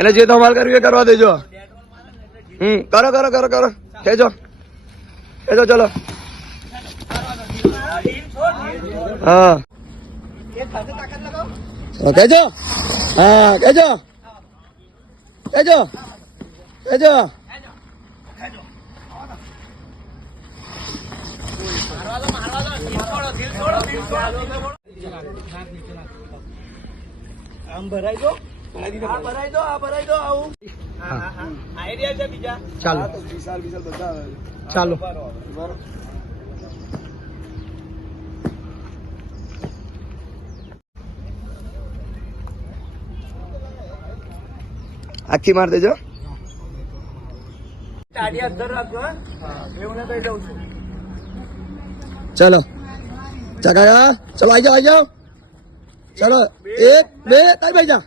એને જે ધમાલ કરવી એ કરવા દેજો. કરો કરો કરો કરો ખેંચો ખેંચો ચલો. હા ખેંચો હા ખેંચો ખેંચો ખેંચો. આમ ભરાઈ દો ભરાઈ દો ભરાઈ દો આવું. આઈડિયા છે બીજા. ચાલો વિશાલ બધા ચાલો. આખી માર દેજો. તાડી અંદર રાખજો. એવું ને કહી દઉં છું. ચલો ચકા ચલો આઈ જાઓ ચલો 1 2 3 ભાઈ જા.